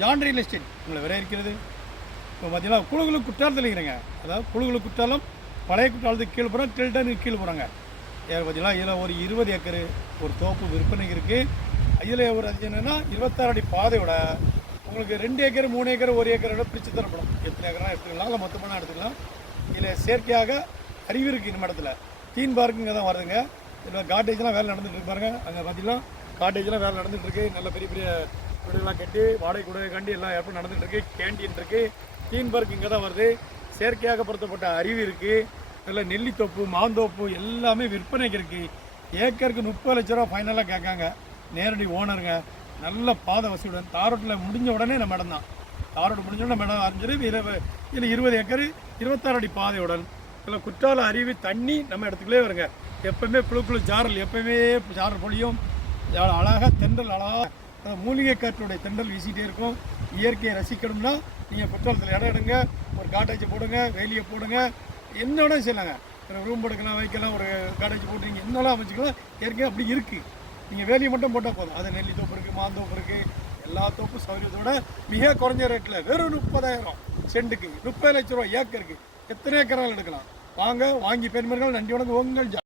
John real estate உங்களை வேற இருக்கிறது. இப்போ பார்த்தீங்கன்னா குழுகுழு குற்றாலத்தில் இருக்கிறேங்க. அதாவது குழுகுழு குற்றாலம் பழைய குற்றாலத்துக்கு கீழே போகிறோம், டில்டனுக்கு கீழே போகிறாங்க. பார்த்தீங்கன்னா இதில் ஒரு 20 ஏக்கர் ஒரு தோப்பு விற்பனைக்கு இருக்குது. இதில் ஒரு அது என்னென்னா 26 அடி பாதையோட உங்களுக்கு 2 ஏக்கர் 3 ஏக்கர் 1 ஏக்கரோட பிரித்து தரப்படும். எத்தனை ஏக்கராக எடுத்துக்கலாம், இல்லை மொத்தமாக எடுத்துக்கலாம். இதில் செயற்கையாக அறிவு இருக்குது. இந்த இடத்துல தீன் பார்க்குங்க தான் வருதுங்க. இதில் காட்டேஜ்லாம் வேலை நடந்துகிட்டு இருப்பாருங்க. அங்கே பார்த்தீங்கன்னா காட்டேஜ்லாம் வேலை நடந்துகிட்டு இருக்குது. நல்ல பெரிய பெரிய வீடுகள்லாம் கட்டி வாடகை கொடுக்க கண்டி எல்லாம் ஏற்படும் நடந்துகிட்டு இருக்குது. கேண்டீன் இருக்குது. தீன் பார்க் இங்கே தான் வருது. செயற்கையாக பொருத்தப்பட்ட அறிவு இருக்குது. இதில் நெல்லித்தோப்பு மாந்தோப்பு எல்லாமே விற்பனைக்கு இருக்குது. ஏக்கருக்கு 30 லட்ச ரூபா ஃபைனலாக கேட்காங்க. நேரடி ஓனருங்க. நல்ல பாதை வசதியுடன் தாரோட்டில் முடிஞ்ச உடனே நம்ம இடம் தான். தாரோடு முடிஞ்ச உடனே நம்ம இடம் அறிஞ்சிரு. இதில் 20 ஏக்கர் 26 அடி பாதையுடன் இதில் குற்றால அருவி தண்ணி நம்ம இடத்துக்குள்ளே வருங்க. எப்போவுமே குழு ஜாரல் எப்போவுமே ஜாரல் பொழியும். அழகாக தென்றல் அழகாக மூலிகை காற்றுடைய தென்றல் வீசிகிட்டே இருக்கும். இயற்கையை ரசிக்கணும்னா நீங்கள் குற்றாலத்தில் இடம் எடுங்க. ஒரு காட்டேஜை போடுங்க, வேலியை போடுங்க, என்ன இடம் செய்யலாங்க. ரூம் போட்டுக்கலாம், வைக்கலாம், ஒரு காட்டேஜ் போட்டு நீங்கள் என்னெல்லாம் அமைச்சிக்கலாம். இயற்கையாக அப்படி இருக்குது. நீங்கள் வேலியை மட்டும் போட்டால் போதும். அது நெல்லி தோப்பு இருக்குது, மாந்தோப்பு இருக்குது. எல்லா தோப்பு சௌகரியத்தோட மிக குறைஞ்ச ரேட்டில் வெறும் 30,000 சென்ட்டுக்கு 30 லட்ச ரூபா ஏக்கருக்கு எத்தனை ஏக்கரால் எடுக்கலாம். வாங்க, வாங்கி பெருமர்கள். நன்றி, வணக்கம். உங்கள்